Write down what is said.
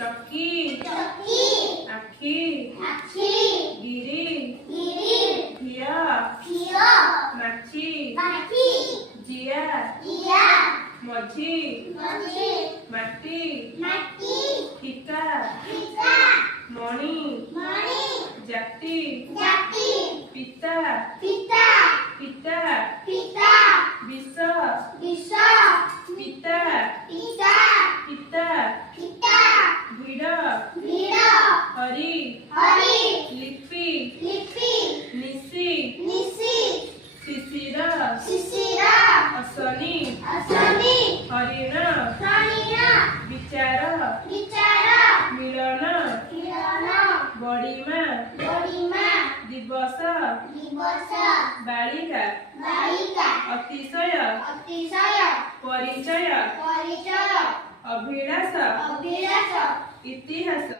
चक्की आखी गिरी धिया माछी जिया मझी माटी ठिका मणि जाति पिता विष पिता भिड़ हरि लिपि निसी शिशिर असनी हरिण विचार मिलन बड़ीमा दिवस बालिका अतिशय परिचय अभिलाष इतिहास।